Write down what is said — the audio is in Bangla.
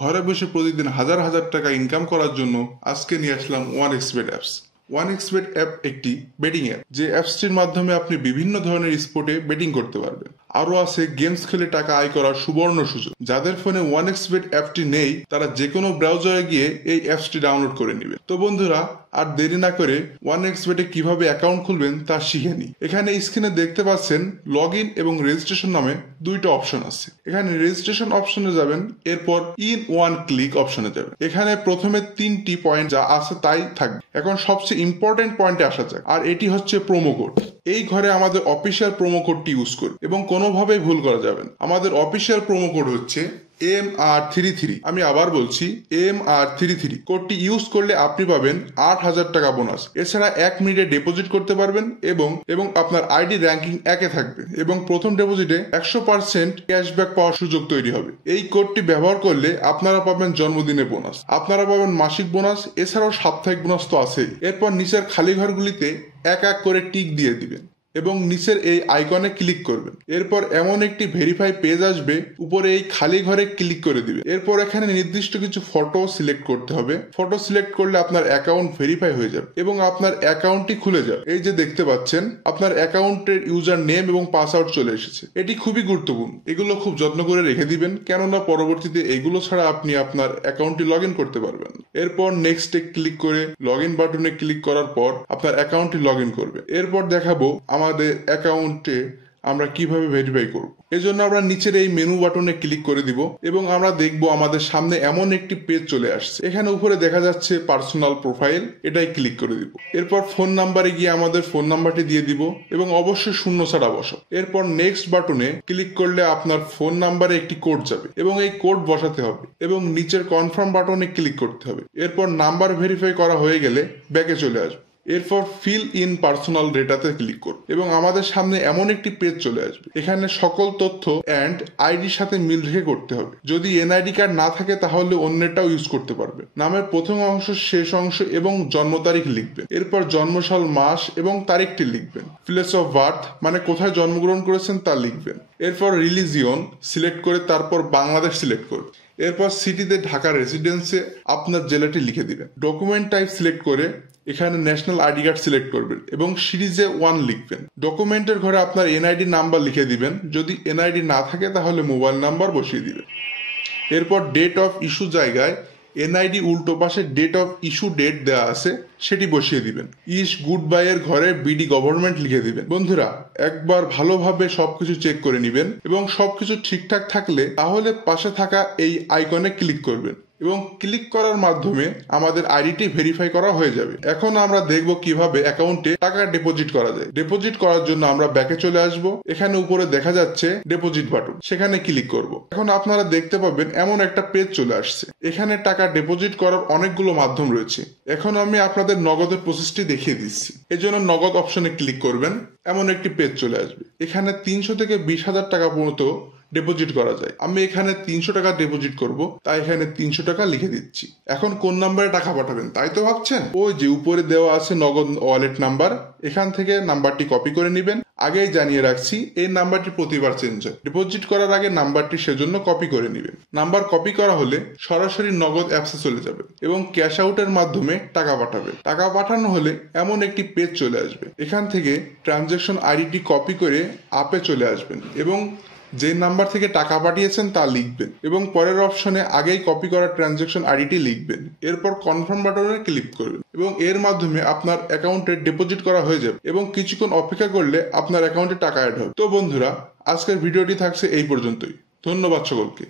ঘরে বসে প্রতিদিন হাজার হাজার টাকা ইনকাম করার জন্য আজকে নিয়ে আসলাম 1xBet অ্যাপস। 1xBet অ্যাপ একটি বেটিং অ্যাপ, যে অ্যাপসটির মাধ্যমে আপনি বিভিন্ন ধরনের স্পোর্টে বেটিং করতে পারবেন। আরও আছে গেমস খেলে টাকা আয় করার সুবর্ণ সুযোগ। যাদের ফোনে 1xBet অ্যাপটি নেই তারা যে কোনো ব্রাউজারে গিয়ে এই অ্যাপসটি ডাউনলোড করে নেবে। তো বন্ধুরা, আর দেরি না করে 1xBet-এ কিভাবে অ্যাকাউন্ট খুলবেন তা শিখে নিই। এখানে স্ক্রিনে দেখতে পাচ্ছেন লগ ইন এবং রেজিস্ট্রেশন নামে দুইটা অপশন আছে। এখানে রেজিস্ট্রেশন অপশনে যাবেন, এরপর ইন ওয়ান ক্লিক অপশনে যাবেন। এখানে প্রথমে 3টি পয়েন্ট যা আছে তাই থাকবে। এখন সবচেয়ে ইম্পর্টেন্ট পয়েন্টে আসা যাক, আর এটি হচ্ছে প্রোমো কোড। এই ঘরে আমাদের অফিসিয়াল প্রোমো কোডটি ইউজ করুন এবং কোনোভাবেই ভুল করা যাবে না। আমাদের অফিসিয়াল প্রোমো কোড হচ্ছে MR33। আমি আবার বলছি MR33। কোডটি ইউজ করলে আপনি পাবেন 8,000 টাকা বোনাস। এছাড়া 1 মিনিটে ডিপোজিট করতে পারবেন এবং আপনার আইডি র্যাঙ্কিং 1-এ থাকবে এবং প্রথম ডিপোজিটে 100% ক্যাশব্যাক পাওয়ার সুযোগ তৈরি হবে। এই কোডটি ব্যবহার করলে আপনারা পাবেন জন্মদিনের বোনাস, আপনারা পাবেন মাসিক বোনাস, এছাড়াও সাপ্তাহিক বোনাস তো আছেই। এরপর নিচের খালি ঘরগুলিতে এক এক করে টিক দিয়ে দিবেন এবং নিচের এই আইকনে ক্লিক করবেন। এরপর এমন একটি ভেরিফাই পেজ আসবে, উপরে এই খালি ঘরে ক্লিক করে দিবে। এরপর এখানে নির্দিষ্ট কিছু ফটো সিলেক্ট করতে হবে। ফটো সিলেক্ট করলে আপনার অ্যাকাউন্ট ভেরিফাই হয়ে যাবে এবং আপনার অ্যাকাউন্টটি খুলে যাবে। এই যে দেখতে পাচ্ছেন আপনার অ্যাকাউন্টের ইউজার নেম এবং পাসওয়ার্ড চলে এসেছে। এটি খুবই গুরুত্বপূর্ণ, এগুলো খুব যত্ন করে রেখে দিবেন, কেননা পরবর্তীতে এগুলো ছাড়া আপনি আপনার অ্যাকাউন্টটি লগ ইন করতে পারবেন। এরপর নেক্সটে ক্লিক করে লগ ইন বাটনে ক্লিক করার পর আপনার অ্যাকাউন্টটি লগ ইন করবে। এরপর দেখাবো আমাদের অ্যাকাউন্টে আমরা কিভাবে ভেরিফাই করব। এজন্য আমরা নিচের এই মেনু বাটনে ক্লিক করে দিব এবং আমরা দেখব আমাদের সামনে এমন একটি পেজ চলে আসছে। এখানে উপরে দেখা যাচ্ছে পার্সোনাল প্রোফাইল, এটাই ক্লিক করে দিব। এরপর ফোন নাম্বারে গিয়ে আমাদের ফোন নাম্বারটি দিয়ে দিব এবং অবশ্যই শূন্য ছাড়া বসাও। এরপর নেক্সট বাটনে ক্লিক করলে আপনার ফোন নাম্বারে একটি কোড যাবে এবং এই কোড বসাতে হবে এবং নিচের কনফার্ম বাটনে ক্লিক করতে হবে। এরপর নাম্বার ভেরিফাই করা হয়ে গেলে ব্যাকে চলে আসবে। এরপর ফিল ইন পার্সোনাল ডেটাতে ক্লিক করুন এবং আমাদের সামনে এমন একটি পেজ চলে আসবে। এখানে সকল তথ্য অ্যান্ড আইডির সাথে মিল রেখে করতে হবে। যদি এনআইডি কার্ড না থাকে তাহলে অন্যটাও ইউজ করতে পারবে। নামের প্রথম অংশ, শেষ অংশ এবং জন্ম তারিখ লিখবেন। এরপর জন্মসাল, মাস এবং তারিখটি লিখবেন। প্লেস অফ বার্থ মানে কোথায় জন্মগ্রহণ করেছেন তা লিখবেন। এরপর রিলিজিয়ন সিলেক্ট করে তারপর বাংলাদেশ সিলেক্ট করবেন। এরপর সিটিতে ঢাকা রেসিডেন্সে আপনার জেলাটি লিখে দিবেন। ডকুমেন্ট টাইপ সিলেক্ট করে এখানে ন্যাশনাল আইডি কার্ড সিলেক্ট করবেন এবং সিরিজে 1 লিখবেন। ডকুমেন্টের ঘরে আপনার এনআইডি নাম্বার লিখে দিবেন। যদি এনআইডি না থাকে তাহলে মোবাইল নাম্বার বসিয়ে দিবেন। এরপর ডেট অফ ইস্যু জায়গায় এনআইডি উল্টো পাশে ডেট অফ ইস্যু ডেট দেওয়া আছে সেটি বসিয়ে দিবেন। ইস গুড বাই এর ঘরে বিডি গভর্নমেন্ট লিখে দিবেন। বন্ধুরা, একবার ভালোভাবে সবকিছু চেক করে নেবেন এবং সবকিছু ঠিকঠাক থাকলে তাহলে পাশে থাকা এই আইকনে ক্লিক করবেন এবং ক্লিক করার মাধ্যমে আমাদের আইডিটি ভেরিফাই করা হয়ে যাবে। এখন আমরা দেখব কিভাবে অ্যাকাউন্টে টাকা ডিপোজিট করা যায়। ডিপোজিট করার জন্য আমরা ব্যাকে চলে আসব। এখানে উপরে দেখা যাচ্ছে ডিপোজিট বাটন, সেখানে ক্লিক করব। এখন আপনারা দেখতে পাবেন এমন একটা পেজ চলে আসছে। এখানে টাকা ডিপোজিট করার অনেকগুলো মাধ্যম রয়েছে। এখন আমি আপনাদের নগদের প্রসেসটি দেখিয়ে দিচ্ছি। এজন্য নগদ অপশনে ক্লিক করবেন, এমন একটি পেজ চলে আসবে। এখানে 300 থেকে 20,000 টাকা পর্যন্ত ডিপোজিট করা যায়। আমি এখানে 300 টাকা ডিপোজিট করব, তাই এখানে 300 টাকা লিখে দিচ্ছি। এখন কোন নাম্বারে টাকা পাঠাবেন তাই তো ভাবছেন? ওই যে উপরে দেওয়া আছে নগদ ওয়ালেট নাম্বার, এখান থেকে নাম্বারটি কপি করে নেবেন। আগেই জানিয়ে রাখছি এই নাম্বারটি প্রতিবার চেঞ্জ হয়। ডিপোজিট করার আগে নাম্বারটি সেজন্য কপি করে নেবেন। নাম্বার কপি করা হলে সরাসরি নগদ অ্যাপসে চলে যাবে এবং ক্যাশ আউটের মাধ্যমে টাকা পাঠাবে। টাকা পাঠানো হলে এমন একটি পেজ চলে আসবে। এখান থেকে ট্রানজ্যাকশন আইডিটি কপি করে অ্যাপে চলে আসবেন এবং যে নাম্বার থেকে টাকা পাঠিয়েছেন তা লিখবেন এবং পরের অপশনে আগেই কপি করা ট্রানজ্যাকশন আইডিটি লিখবেন। এরপর কনফার্ম বাটনে ক্লিক করবেন এবং এর মাধ্যমে আপনার অ্যাকাউন্টে ডিপোজিট করা হয়ে যাবে এবং কিছুক্ষণ অপেক্ষা করলে আপনার অ্যাকাউন্টে টাকা অ্যাড হবে। তো বন্ধুরা, আজকের ভিডিওটি থাকছে এই পর্যন্তই। ধন্যবাদ সকলকে।